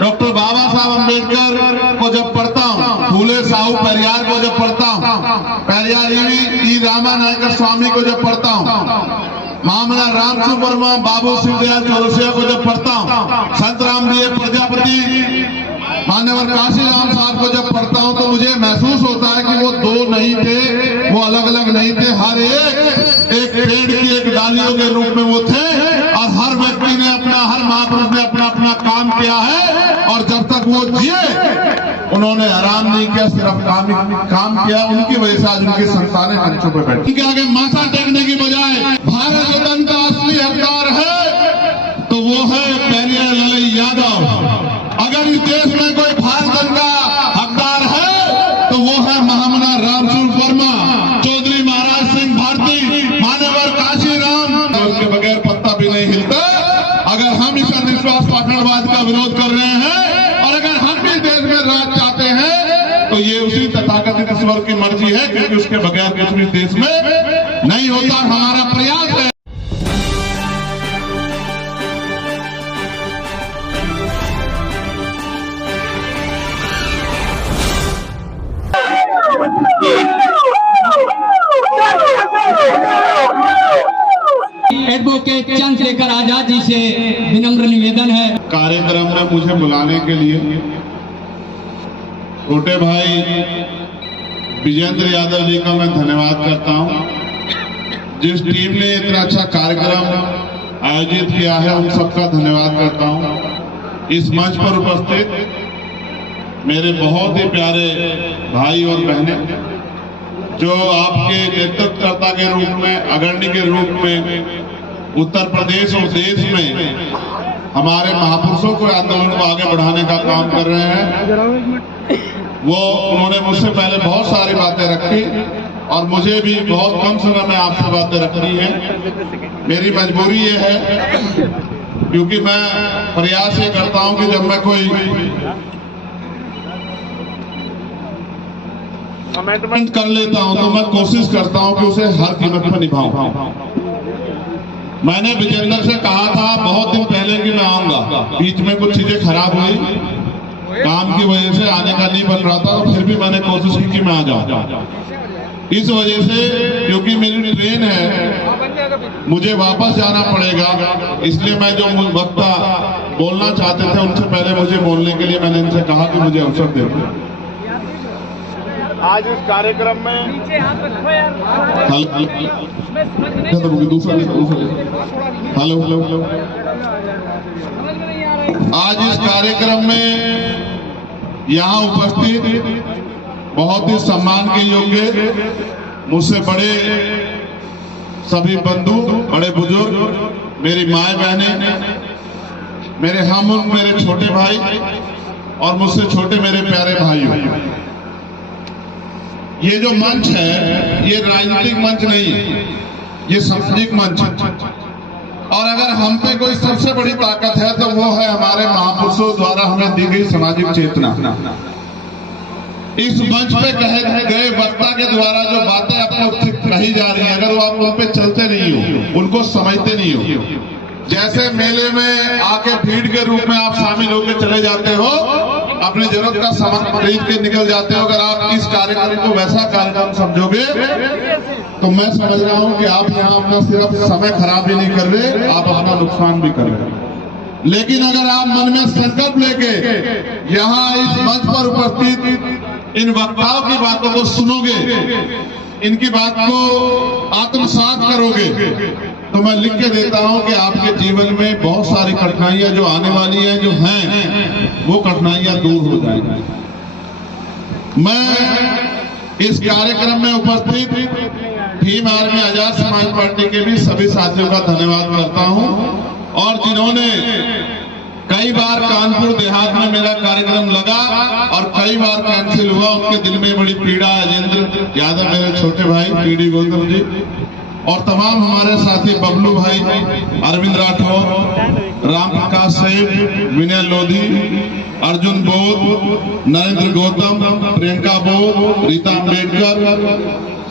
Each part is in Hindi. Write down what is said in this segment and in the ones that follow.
डॉक्टर बाबा साहब अम्बेडकर को जब पढ़ता हूँ, फूले साहू पेरियार को जब पढ़ता हूँ, पेरियार ई रामा नायकर स्वामी को जब पढ़ता हूँ, महामना रामसु वर्मा, बाबू शिवदयाल चौरसिया को जब पढ़ता हूँ, संत रामदेव प्रजापति, मान्यवर काशी राम साहब को जब पढ़ता हूँ, तो मुझे महसूस होता है कि वो दो नहीं थे, वो अलग अलग नहीं थे, हर एक पेड़ की एक डालियों के रूप में वो थे, और हर व्यक्ति ने हर महापुरुष ने अपना अपना काम किया है, और जब तक वो जिए उन्होंने आराम नहीं किया, सिर्फ काम किया। उनकी वजह से आज उनकी संतानें मंचों पर बैठी। उनके आगे माथा टेकने की बजाय भारत रत्न का असली हकदार है तो वो है पेरियार लाल यादव। अगर इस देश में कोई भारत रत्न का हकदार है तो वो है महामना रामस्वरूप वर्मा, चौधरी महाराज सिंह भारती, मान्यवर काशी राम। उसके बगैर पत्ता भी नहीं हिलता। अगर हम इस अंधविश्वास पाखंडवाद का विरोध कर रहे हैं और अगर हम भी देश में राज चाहते हैं तो ये उसी तथाकथित ईश्वर की मर्जी है, क्योंकि उसके बगैर कुछ भी देश में नहीं होता। हमारा प्रयास है। एडवोकेट चंद्रशेखर आजाद जी से विनम्र निवेदन है। कार्यक्रम में मुझे बुलाने के लिए छोटे भाई विजेंद्र यादव जी का मैं धन्यवाद करता हूं। जिस टीम ने इतना अच्छा कार्यक्रम आयोजित किया है उन सबका धन्यवाद करता हूं। इस मंच पर उपस्थित मेरे बहुत ही प्यारे भाई और बहनें, जो आपके नेतृत्वकर्ता के रूप में, अग्रणी के रूप में उत्तर प्रदेश और देश में हमारे महापुरुषों को, आंदोलन को आगे बढ़ाने का काम कर रहे हैं, उन्होंने मुझसे पहले बहुत सारी बातें रखी और मुझे भी बहुत कम समय में आपसे बातें रखनी है। मेरी मजबूरी ये है, क्योंकि मैं प्रयास ये करता हूं कि जब मैं कोई कमिटमेंट कर लेता हूं तो मैं कोशिश करता हूं कि उसे हर कीमत पर निभाऊं। मैंने विजेंद्र से कहा था बहुत दिन पहले कि मैं आऊंगा, बीच में कुछ चीजें खराब हुई, काम की वजह से आने का नहीं बन रहा था, तो फिर भी मैंने कोशिश की कि मैं आ जाऊं। इस वजह से, क्योंकि मेरी ट्रेन है, मुझे वापस जाना पड़ेगा, इसलिए मैं जो वक्ता बोलना चाहते थे उनसे पहले मुझे बोलने के लिए मैंने इनसे कहा कि मुझे अवसर दे। आज इस कार्यक्रम में हेलो आज इस कार्यक्रम में यहाँ उपस्थित बहुत ही सम्मान के योग्य, मुझसे बड़े सभी बंधु, बड़े बुजुर्ग, मेरी माए बहनें, मेरे हम उम्र, मेरे छोटे भाई और मुझसे छोटे मेरे प्यारे भाइयों, ये जो मंच है ये राजनीतिक मंच नहीं है, ये सामाजिक मंच है। और अगर हम पे कोई सबसे बड़ी ताकत है तो वो है हमारे महापुरुषों द्वारा हमें दी गई सामाजिक चेतना। इस मंच पे कहे गए वक्ता के द्वारा जो बातें आपको कही जा रही हैं, अगर वो आप उन पे चलते नहीं हो, उनको समझते नहीं हो, जैसे मेले में आके भीड़ के रूप में आप शामिल होकर चले जाते हो, अपनी जरूरत का सामान खरीद के निकल जाते हो, अगर आप इस कार्यक्रम को वैसा कार्यक्रम समझोगे तो मैं समझ रहा हूं कि आप यहाँ अपना सिर्फ समय खराब ही नहीं कर रहे, आप अपना नुकसान भी कर रहे। लेकिन अगर आप मन में संकल्प लेके यहाँ इस मंच पर उपस्थित इन वक्ताओं की बातों को सुनोगे, इनकी बात को आत्मसात करोगे, तो मैं लिख के देता हूं कि आपके जीवन में बहुत सारी कठिनाइयां जो आने वाली हैं, जो हैं, वो कठिनाइयां दूर हो जाएंगी। मैं इस कार्यक्रम में उपस्थित भीम आर्मी आजाद समाज पार्टी के भी सभी साथियों का धन्यवाद करता हूं, और जिन्होंने कई बार कानपुर देहात में मेरा कार्यक्रम लगा और कई बार कैंसिल हुआ, उनके दिल में बड़ी पीड़ा है। राजेंद्र यादव मेरे छोटे भाई, पीडी गौतम जी और तमाम हमारे साथी बबलू भाई, अरविंद राठौर, राम प्रकाश सेठ, विनय लोधी, अर्जुन बोध, नरेंद्र गौतम, प्रियंका बोध, रीता अम्बेडकर,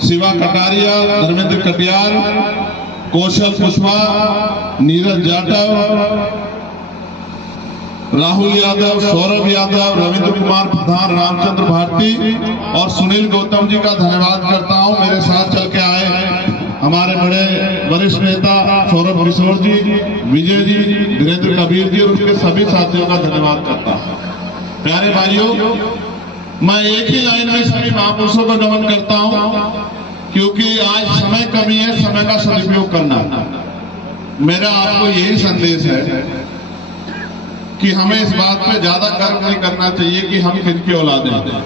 शिवा कटारिया, धर्मेंद्र कटियार, कौशल कुशवाहा, नीरज जाटव, राहुल यादव, सौरभ यादव, रविंद्र कुमार प्रधान, रामचंद्र भारती और सुनील गौतम जी का धन्यवाद करता हूं। मेरे साथ चल के आए हमारे बड़े वरिष्ठ नेता सौरभ किशोर जी, विजय जी, वीरेंद्र कबीर जी और उसके सभी साथियों का धन्यवाद करता हूं। प्यारे भाइयों, मैं एक ही लाइन में सभी महापुरुषों को नमन करता हूं, क्योंकि आज समय कमी है, समय का सदुपयोग करना। मेरा आपको यही संदेश है कि हमें इस बात पे ज्यादा गर्व नहीं करना चाहिए कि हम किनकी औलाद हैं,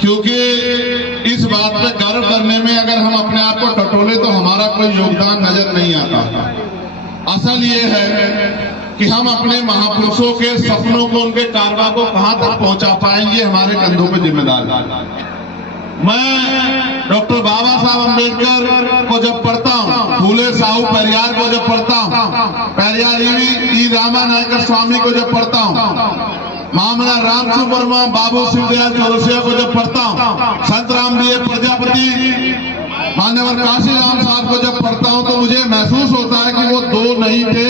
क्योंकि इस बात पे गर्व करने में अगर हम अपने आप को टटोले तो हमारा कोई योगदान नजर नहीं आता। असल ये है कि हम अपने महापुरुषों के सपनों को, उनके कारवा को कहां तक पहुंचा पाएंगे, हमारे कंधों पे जिम्मेदारी है। मैं डॉक्टर बाबा साहब अम्बेडकर को जब पढ़ता हूँ, फूले साहू पेरियार को जब पढ़ता हूँ, पेरियार ई रामा नायकर स्वामी को जब पढ़ता हूँ, मामला रामचंद्र वर्मा, बाबू शिवदयाल चौरसिया को जब पढ़ता हूँ, संत रामदेव प्रजापति, मान्यवर काशी राम साहब को जब पढ़ता हूँ, तो मुझे महसूस होता है कि वो दो नहीं थे,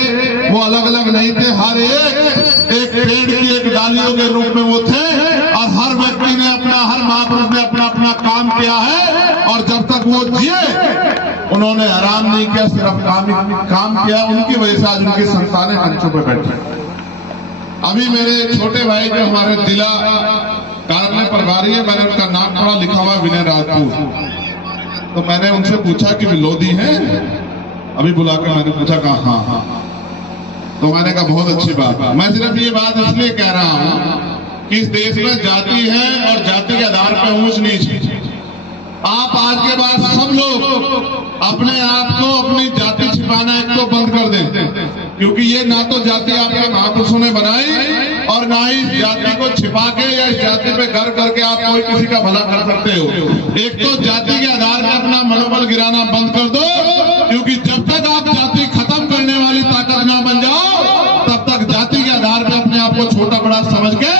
वो अलग अलग नहीं थे। हर एक पेड़ की एक डालियों के रूप में वो थे, और हर व्यक्ति ने हर महापुरुष ने अपना अपना काम किया है। और जब तक वो जिए उन्होंने आराम नहीं किया, सिर्फ काम किया। उनकी वजह से आज उनकी संतानें मंचों पर बैठी। अभी मेरे छोटे भाई जो हमारे जिला कार्यालय प्रभारी है, मैंने उनका नाम पढ़ा, लिखा हुआ विनय राजपूत। तो मैंने उनसे पूछा कि विलोदी हैं? अभी बुलाकर मैंने पूछा, कहा हाँ। तो मैंने कहा बहुत अच्छी बात है। मैं सिर्फ ये बात इसलिए कह रहा हूं कि इस देश में जाति है और जाति के आधार पर ऊंच नीच। आप आज के बाद सब लोग अपने आप को, अपनी जाति छिपाना एक तो बंद कर दें, क्योंकि ये ना तो जाति आपके महापुरुषों ने बनाई और ना ही इस जाति को छिपा के या इस जाति पे गर्व करके आप कोई किसी का भला कर सकते हो। एक तो जाति के आधार पर अपना मनोबल गिराना बंद कर दो, क्योंकि जब तक आप जाति खत्म करने वाली ताकत ना बन जाओ, तब तक जाति के आधार पर अपने आप को छोटा बड़ा समझ के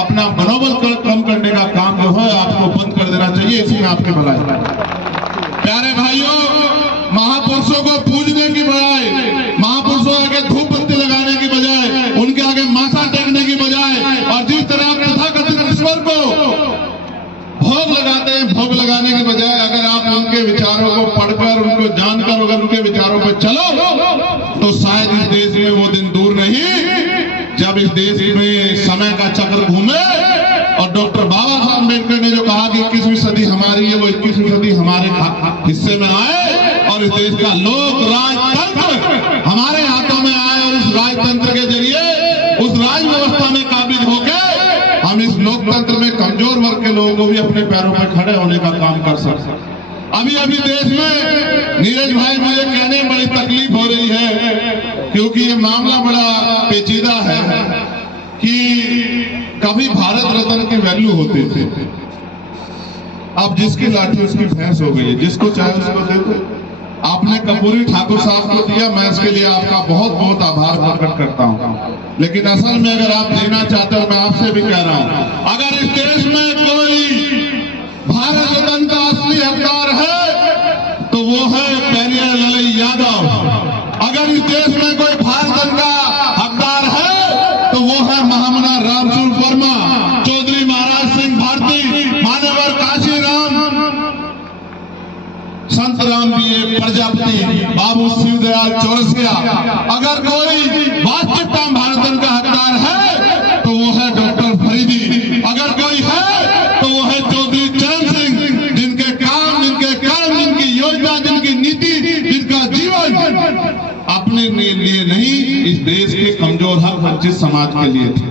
अपना मनोबल कम करने का काम जो है आपको बंद कर देना चाहिए। इसी में आपकी भलाई। प्यारे भाइयों, महापुरुषों को पूजने की बजाय, महापुरुषों आगे धूप बत्ती लगाने की बजाय, उनके आगे माथा टेकने की बजाय, और जिस तरह आप तथाकथित ईश्वर को भोग लगाते हैं, भोग लगाने की बजाय अगर आप उनके विचारों को पढ़कर, उनको जानकर अगर उनके विचारों पर चलो, तो शायद इस देश में वो दिन दूर नहीं जब इस देश में समय का चक्र घूमे और डॉक्टर बाबा साहब अम्बेडकर ने जो कहा कि 21वीं सदी हमारी है, वो 21वीं सदी हमारे हिस्से में आए और इस देश का लोक राजतंत्र हमारे हाथों में आए, और उस राजतंत्र के जरिए उस राज व्यवस्था में काबिज होकर हम इस लोकतंत्र में कमजोर वर्ग के लोगों को भी अपने पैरों पर खड़े होने का काम कर सकते। अभी देश में नीरज भाई, मुझे कहने में बड़ी तकलीफ हो रही है, क्योंकि ये मामला बड़ा पेचीदा है कि कभी भारत रत्न की वैल्यू होती थी, अब जिसकी लाठी उसकी भैंस हो गई है, जिसको चाहे उसको दे दो। आपने कपूरी ठाकुर साहब को दिया, मैं इसके लिए आपका बहुत बहुत आभार प्रकट करता हूं। लेकिन असल में अगर आप देना चाहते हो, मैं आपसे भी कह रहा हूं, अगर इस देश में कोई भारत रत्न का असली हकदार है तो वो है पेरियार ललई यादव। अगर इस देश में कोई भारत रत्न का हकदार है तो वो है महामना रामचंद्र वर्मा, चौधरी महाराज सिंह भारती, मान्यवर काशी राम, संत रामदेव प्रजापति, बाबू शिवदयाल चौरसिया। अगर कोई वास्तविकता भारत रत्न का हकदार है तो वो है डॉक्टर फरीदी। अगर कोई है तो वो है चौधरी चरण सिंह, जिनके काम, जिनके कर्म, जिनकी योजना, जिनकी नीति, जिनका जीवन अपने लिए नहीं, इस देश के कमजोर हक वंचित समाज के लिए थे।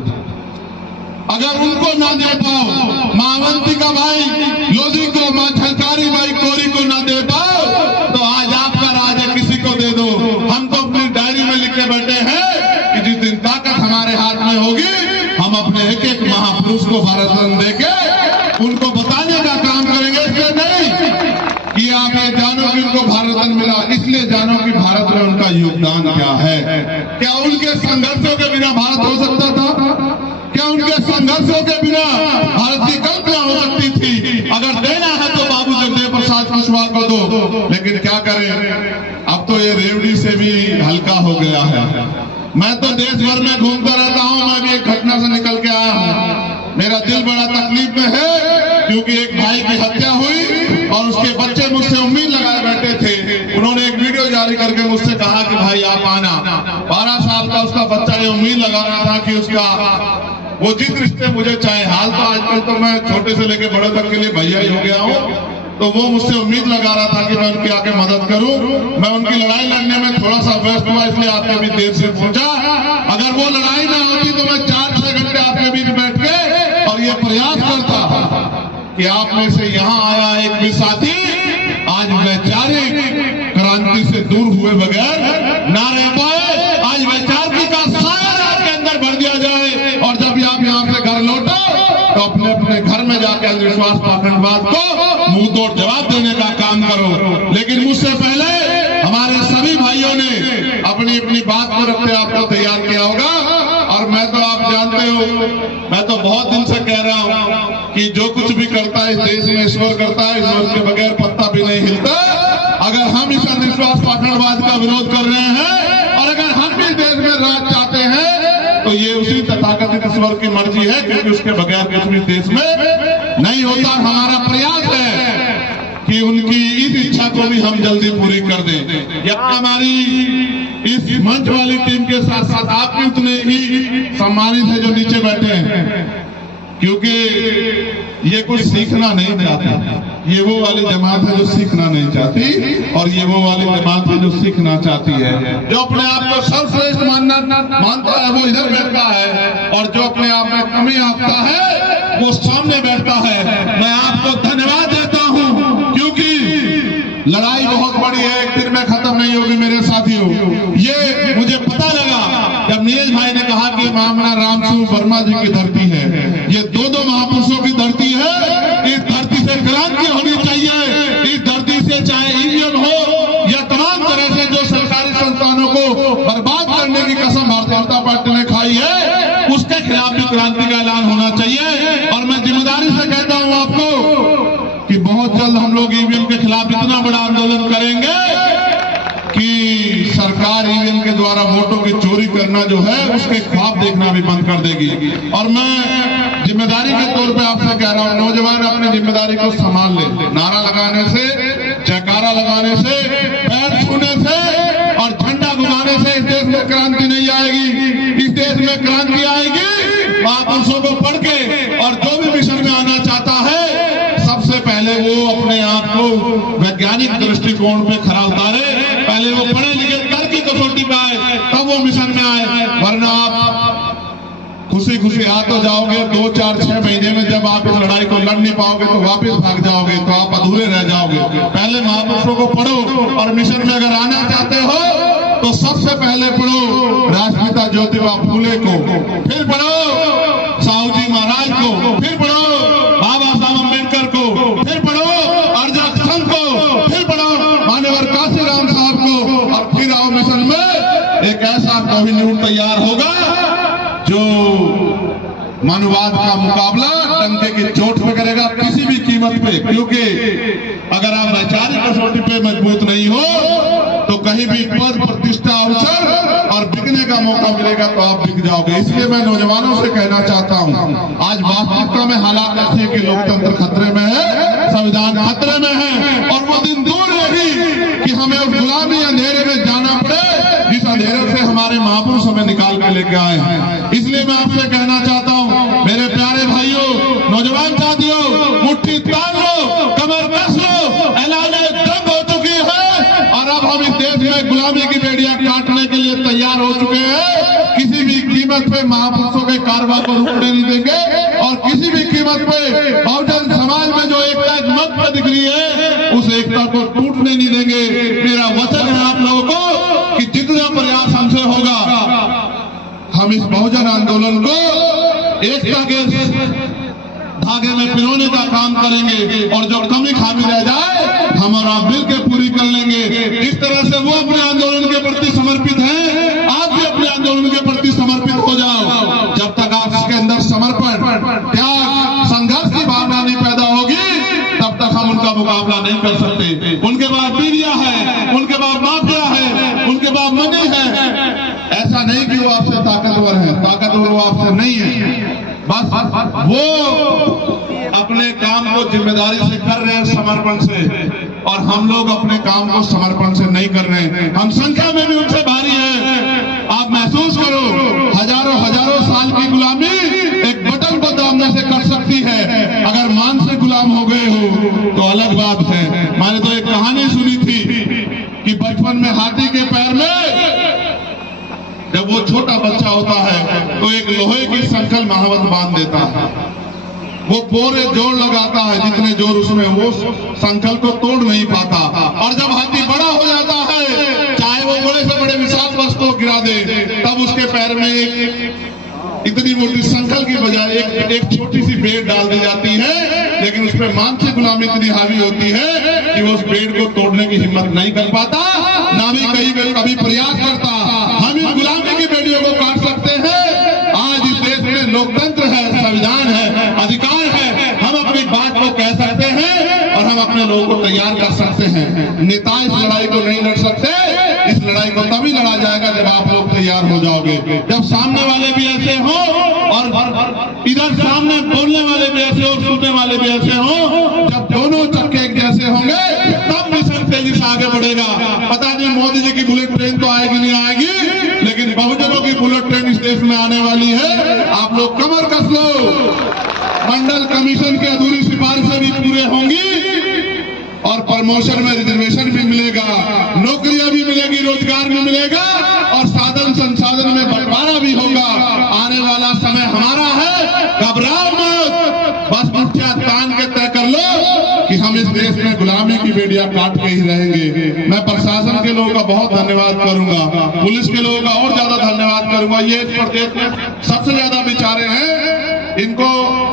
अगर उनको ना दे पाओ, मावंती का भाई लोधी को, मां झलकारी भाई कोरी को ना दे पाओ, तो आज आपका राज है, किसी को दे दो। हम तो अपनी डायरी में लिख के बैठे हैं कि जिस दिन ताकत हमारे हाथ में होगी, हम अपने एक एक महापुरुष को भारत रत्न देके उनको बताने का काम करेंगे। इसलिए नहीं कि आप ये जानो कि उनको भारत रत्न मिला, इसलिए जानो कि भारत में उनका योगदान क्या है। क्या उनके संघर्षों के बिना भारत हो सकता था? क्या उनके संघर्षों के बिना भारत की कल्पना हो सकती थी? अगर देना है तो बाबू जगदेव प्रसाद कुशवाहा को दो। लेकिन क्या करें, अब तो ये रेवड़ी से भी हल्का हो गया है। मैं तो देश भर में घूमता रहता हूँ, मैं भी एक घटना से निकल के आया हूँ। मेरा दिल बड़ा तकलीफ में है, क्योंकि एक भाई की हत्या हुई और उसके बच्चे मुझसे उम्मीद लगाए बैठे थे। उन्होंने एक वीडियो जारी करके मुझसे कहा कि भाई आप आना। 12 साल का उसका बच्चा ये उम्मीद लगा रहा था कि उसका वो जिस रिश्ते मुझे चाहे, हाल तो आजकल तो मैं छोटे से लेके बड़े तक के लिए भैया ही हो गया हूँ, तो वो मुझसे उम्मीद लगा रहा था कि मैं उनकी आके मदद करूं। मैं उनकी लड़ाई लड़ने में थोड़ा सा व्यस्त हुआ, इसलिए आपके बीच देर से पहुंचा। अगर वो लड़ाई ना होती तो मैं 4-6 घंटे आपके बीच बैठ के और ये प्रयास करता कि आप में से यहाँ आया एक भी साथी आज वैचारिक क्रांति से दूर हुए बगैर ना रह पाए। आज वैचारिक का साया आपके अंदर भर दिया जाए, और जब आप यहाँ से घर लौटो तो अपने अपने घर में जाकर अंधविश्वास पाखंडवाद को मुंह तोड़ जवाब देने का काम करो। लेकिन मुझसे पहले हमारे सभी भाइयों ने अपनी अपनी बात को रखते आपको तैयार किया होगा। और मैं तो आप जानते हो, मैं तो बहुत दिन से कह रहा हूं कि जो कुछ भी करता है इस देश में ईश्वर करता है, ईश्वर के बगैर पत्ता भी नहीं हिलता। अगर हम इस अंधविश्वास पाखंडवाद का विरोध कर रहे हैं और अगर हम भी देश में राज चाहते हैं तो ये उसी तथाकथित ईश्वर की मर्जी है, क्योंकि उसके बगैर कुछ भी देश में नहीं होता। हमारा प्रयास है कि उनकी इस इच्छा को भी हम जल्दी पूरी कर दें। यहाँ हमारी इस मंच वाली टीम के साथ साथ आप भी उतने ही सम्मानित है जो नीचे बैठे हैं, क्योंकि ये कुछ सीखना नहीं चाहती। ये वो वाली जमात है जो सीखना नहीं चाहती, और ये वो वाली जमात है जो सीखना चाहती है। जो अपने आप को सर्वश्रेष्ठ मानता है वो इधर बैठता है, और जो अपने आप में कमी आंकता है वो सामने बैठता है। मैं आपको धन्यवाद देता हूँ, क्योंकि लड़ाई बहुत बड़ी है, एक दिन में खत्म नहीं होगी मेरे साथियों। ये मुझे पता लगा जब नीरज भाई ने कहा कि मामला रामसूर वर्मा जी की धरती है। ये दो महापुरुषों की धरती है। इस धरती से क्रांति होनी चाहिए। इस धरती से चाहे ईवीएम हो या तमाम तरह से जो सरकारी संस्थानों को बर्बाद करने की कसम भारतीय जनता पार्टी ने खाई है, उसके खिलाफ भी क्रांति का ऐलान होना चाहिए। और मैं जिम्मेदारी से कहता हूँ आपको कि बहुत जल्द हम लोग ईवीएम के खिलाफ इतना बड़ा आंदोलन करेंगे कि सरकार ईवीएम के द्वारा वोटों की चोरी करना जो है उसके ख्वाब देखना भी बंद कर देगी। और मैं जिम्मेदारी के तौर पे आपसे कह रहा हूँ, नौजवान अपनी जिम्मेदारी को संभाल ले। नारा लगाने से, जयकारा लगाने से, पैर छूने से और झंडा घुमाने से इस देश में क्रांति नहीं आएगी। इस देश में क्रांति आएगी महापुरुषों को पढ़ के, और जो भी मिशन में आना चाहता है सबसे पहले वो अपने आप को वैज्ञानिक दृष्टिकोण पे खरा उतारे। पहले वो पढ़े लिखे कर की कसौटी पे आए, तब वो मिशन में आए। वरना आप खुशी खुशी आ तो जाओगे, 2, 4, 6 महीने में जब आप इस लड़ाई को लड़ नहीं पाओगे तो वापस भाग जाओगे, तो आप अधूरे रह जाओगे। पहले महापुरुषों को पढ़ो, और मिशन में अगर आना चाहते हो तो सबसे पहले पढ़ो राष्ट्रपिता ज्योतिबा फूले को, फिर पढ़ो साहू जी महाराज को, फिर पढ़ो बाबा साहब अम्बेडकर को, फिर पढ़ो अर्जक संघ को, फिर पढ़ो मान्यवर काशीराम साहब को, और फिर आओ मिशन में। एक ऐसा कोहिनूर तैयार होगा जो मनुवाद का मुकाबला डंके की चोट पे करेगा किसी भी कीमत पे। क्योंकि अगर आप वैचारिक कसौटी पे मजबूत नहीं हो तो कहीं भी पद, प्रतिष्ठा, अवसर और बिकने का मौका मिलेगा तो आप बिक जाओगे। इसलिए मैं नौजवानों से कहना चाहता हूँ, आज वास्तविकता में हालात ऐसे कि लोकतंत्र खतरे में है, संविधान खतरे में है, और वो दिन दूर नहीं कि हमें उस गुलामी अंधेरे में जाना पड़े जिस अंधेरे से हमारे महापुरुष हमें निकाल के लेके आए हैं। इसलिए मैं आपसे कहना चाहता हूँ, मेरे प्यारे भाइयों, नौजवान साथियों, मुट्ठी तान लो, कमर कस लो, ऐलान जंग हो चुकी है, और अब हम इस देश में गुलामी की बेड़ियां काटने के लिए तैयार हो चुके हैं। किसी भी कीमत पे महापुरुषों के कारवा को रुकने नहीं देंगे, और किसी भी कीमत पे बहुजन समाज में जो एकता एक मत पे दिख रही है उस एकता को टूटने नहीं देंगे। मेरा वचन है आप लोगों को कि जितना प्रयास हमसे होगा हम इस बहुजन आंदोलन को एकता के धागे में पिरोने का काम करेंगे, और जो कमी खामी रह जाए हम और आप मिलकर पूरी कर लेंगे। इस तरह से वो अपने आंदोलन के प्रति समर्पित हैं, आप भी अपने आंदोलन के प्रति समर्पित हो जाओ। जब तक आप इसके अंदर समर्पण, त्याग, संघर्ष की भावना नहीं पैदा होगी तब तक हम उनका मुकाबला नहीं कर सकते। उनके पास मीडिया है, उनके पास माफिया है, उनके पास मनी है। ऐसा नहीं कि वो बस वो अपने काम को जिम्मेदारी से कर रहे हैं, समर्पण से, और हम लोग अपने काम को समर्पण से नहीं कर रहे हैं। हम संख्या में भी उनसे भारी हैं। आप महसूस करो, हजारों हजारों साल की गुलामी एक बटन को दाबने से कर सकती है। अगर मान से गुलाम हो गए हो तो अलग बात है। मैंने तो एक कहानी सुनी थी कि बचपन में हाथी के पैर में जब वो छोटा बच्चा होता है तो एक लोहे की संकल महावत बांध देता है। वो पूरे जोर लगाता है, जितने जोर उसमें, वो संकल को तोड़ नहीं पाता। और जब हाथी बड़ा हो जाता है, चाहे वो बड़े से बड़े विशाल वस्तु को गिरा दे, तब उसके पैर में एक इतनी मोटी संकल की बजाय एक छोटी सी बेड़ डाल दी जाती है। लेकिन उसमें मानसिक गुलामी इतनी हावी होती है कि वो उस बेड़ को तोड़ने की हिम्मत नहीं कर पाता, ना भी कभी प्रयास करता। हम इस गुलामी की बेड़ियों को काट सकते हैं। आज इस देश में लोकतंत्र है, संविधान है, अधिकार है। हम अपनी बात को कह सकते हैं और हम अपने लोगों को तैयार कर सकते हैं। नेता इस लड़ाई को नहीं लड़ सकते। इस लड़ाई को तभी लड़ा जाएगा जब आप लोग तैयार हो जाओगे, जब सामने वाले भी ऐसे हो और इधर सामने बोलने वाले भी ऐसे और सुनने वाले भी ऐसे हो। जब दोनों चक्के एक जैसे होंगे तब मिशन तेजी से आगे बढ़ेगा। पता नहीं मोदी जी की बुलेट ट्रेन तो आएगी नहीं आएगी, लेकिन बहुजनों की बुलेट ट्रेन इस देश में आने वाली है। आप लोग कमर कस लो। मंडल कमीशन की अधूरी सिफारिशें भी पूरे होंगी और प्रमोशन में रिजर्वेशन भी मिलेगा, नौकरियां भी मिलेगी, रोजगार भी मिलेगा और साधन संसाधन में बंटवारा भी होगा। आने वाला समय हमारा है, घबराओ मत। बस मुठ्ठियां तान के तय कर लो कि हम इस देश में गुलामी की बेड़ियां काट के ही रहेंगे। मैं प्रशासन के लोगों का बहुत धन्यवाद करूंगा, पुलिस के लोगों का और ज्यादा धन्यवाद करूंगा। ये इस प्रदेश में सबसे ज्यादा बेचारे हैं। इनको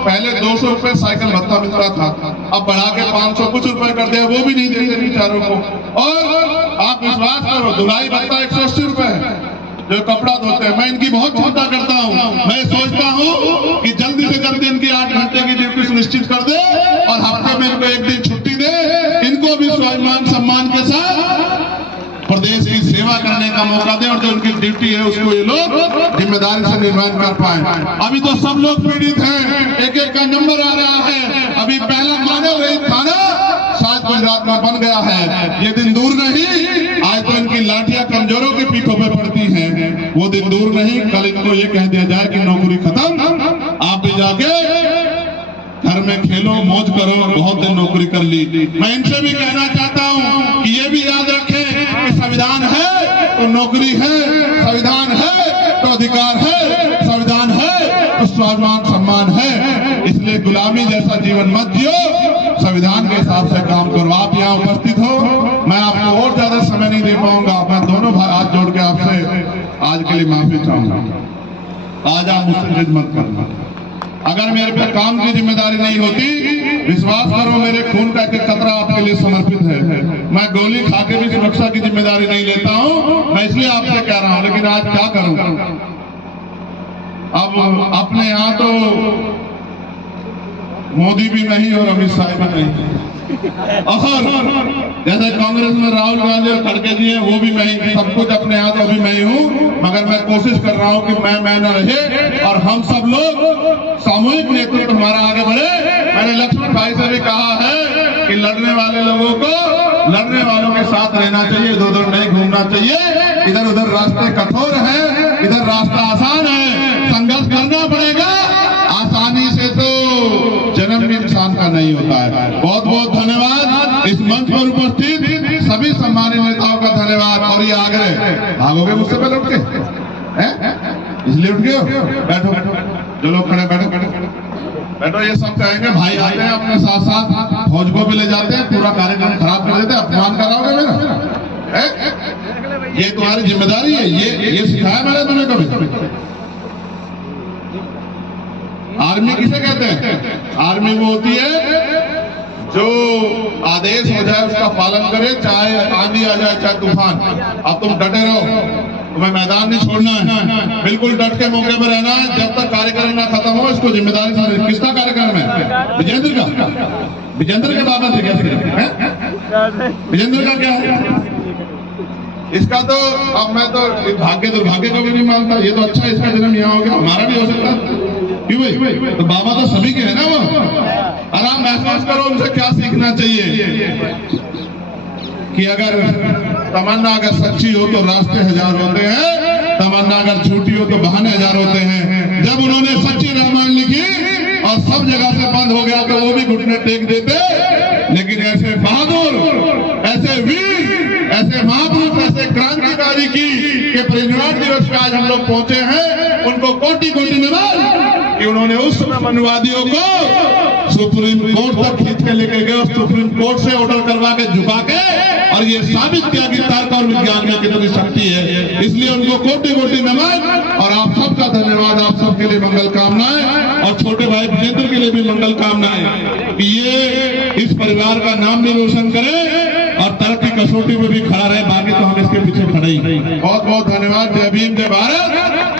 पहले 200 रुपए साइकिल भत्ता मिलता था, अब बढ़ा के 500 कुछ रुपए कर दिया, वो भी नहीं देते बेचारों को। और आप विश्वास करो, धुलाई भत्ता 180 रुपए है जो कपड़ा धोते हैं। मैं इनकी बहुत चिंता करता हूँ। मैं सोचता हूँ कि जल्दी से जल्दी इनकी 8 घंटे की ड्यूटी सुनिश्चित कर दे और हफ्ते में इनको 1 दिन छुट्टी दे। इनको भी स्वाभिमान सम्मान के साथ प्रदेश की सेवा करने का मौका दें और जो उनकी ड्यूटी है उसको ये लोग जिम्मेदारी से निर्वहन कर पाए। अभी तो सब लोग पीड़ित हैं, एक एक का नंबर आ रहा है। अभी पहला मानव रहित थाना शायद गुजरात में बन गया है। ये दिन दूर नहीं, आज तो इनकी लाठियां कमजोरों की पीठों पे पड़ती हैं। वो दिन दूर नहीं, कल इनको ये कह दिया जाए कि नौकरी खत्म, आप भी जाके घर में खेलो, मौज करो, बहुत दिन नौकरी कर ली। मैं इनसे भी कहना चाहता हूँ कि ये भी याद रखें कि संविधान है तो नौकरी है, संविधान है तो अधिकार है, संविधान है तो स्वाभिमान सम्मान है। इसलिए गुलामी जैसा जीवन मत जियो, संविधान के हिसाब से काम करो। आप यहाँ उपस्थित हो, मैं आपको और ज्यादा समय नहीं दे पाऊंगा। मैं दोनों भाई हाथ जोड़ के आपसे आज के लिए माफी चाहूंगा। आज आप मुझसे जिद मत करना। अगर मेरे पे काम की जिम्मेदारी नहीं होती, विश्वास करो मेरे खून का एक कतरा आपके लिए समर्पित है। मैं गोली खा के भी सुरक्षा की जिम्मेदारी नहीं लेता हूं, मैं इसलिए आपसे कह रहा हूं। लेकिन आज क्या करूं, अब अपने यहाँ तो मोदी भी नहीं और अमित शाह भी नहीं, और जैसे कांग्रेस में राहुल गांधी और खड़गे जी हैं वो भी मैं ही, सब कुछ अपने यहाँ तो अभी मैं ही हूँ। मगर मैं कोशिश कर रहा हूँ कि मैं न रहे और हम सब लोग सामूहिक नेतृत्व हमारा आगे बढ़े। मैंने लक्ष्मण भाई से भी कहा है कि लड़ने वाले लोगों को लड़ने वालों के साथ रहना चाहिए, इधर उधर नहीं घूमना चाहिए। इधर उधर रास्ते कठोर है, इधर रास्ता आसान है, संघर्ष करना पड़ेगा। आसानी से तो जन्म भी इंसान का नहीं होता है। बहुत बहुत धन्यवाद। इस मंच पर उपस्थित सभी सम्मानित नेताओं का धन्यवाद। और ये आग्रह, भागोगे मुझसे पहले उठ के, इसलिए उठ गए हो? बैठो जो लोग खड़े, बैठो बैठो। ये सब कहेंगे भाई आते हैं अपने साथ साथ फौज को भी ले जाते हैं, पूरा कार्यक्रम खराब कर देते हैं, अपमान कराओगे मेरा? ये तुम्हारी जिम्मेदारी है। ये सिखाया मैंने तुम्हें कभी? आर्मी किसे कहते हैं? आर्मी वो होती है जो आदेश हो जाए उसका पालन करे, चाहे आंधी आ जाए चाहे तूफान। अब तुम डटे रहो, तुम्हें मैदान नहीं छोड़ना है, बिल्कुल डट के मौके पर रहना है जब तक कार्यक्रम ना खत्म हो। इसको जिम्मेदारी से, किसका कार्यक्रम है? विजेंद्र का। विजेंद्र के बाबा से कैसे? विजेंद्र का क्या है? इसका तो अब मैं तो भाग्य दुर्भाग्य को भी नहीं मानता। ये तो अच्छा, इसका जन्म यहाँ हो गया, हमारा भी हो सकता है। क्यों भाई? तो बाबा तो सभी के है ना वो। और आप महसूस करो उनसे क्या सीखना चाहिए कि अगर तमन्ना अगर सच्ची हो तो रास्ते हजार होते हैं, तमन्ना अगर झूठी हो तो बहाने हजार होते हैं। जब उन्होंने सच्ची रामायण लिखी और सब जगह से बंद हो गया तो वो भी घुटने टेक देते, लेकिन ऐसे बहादुर, ऐसे वीर, ऐसे महापुरुष, ऐसे क्रांतिकारी की के परिनिर्वाण दिवस पे आज हम लोग पहुंचे हैं, उनको कोटि कोटि नमन कि उन्होंने उस समय मनुवादियों को सुप्रीम कोर्ट तक खींच के लेके गए और सुप्रीम कोर्ट से ऑर्डर करवा के झुका के और ये साबित किया कि तर्क और विज्ञान में कितनी शक्ति है। इसलिए उनको कोटि कोटि नमन और आप सबका धन्यवाद। आप सबके लिए मंगल कामनाएं और छोटे भाई विजेंद्र के लिए भी मंगल कामनाएं कि ये इस परिवार का नाम भी रोशन करे और तर्क की कसौटी में भी खड़ा रहे। बाकी तो हम इसके पीछे खड़े ही। बहुत बहुत धन्यवाद। जय भीम, जय भारत।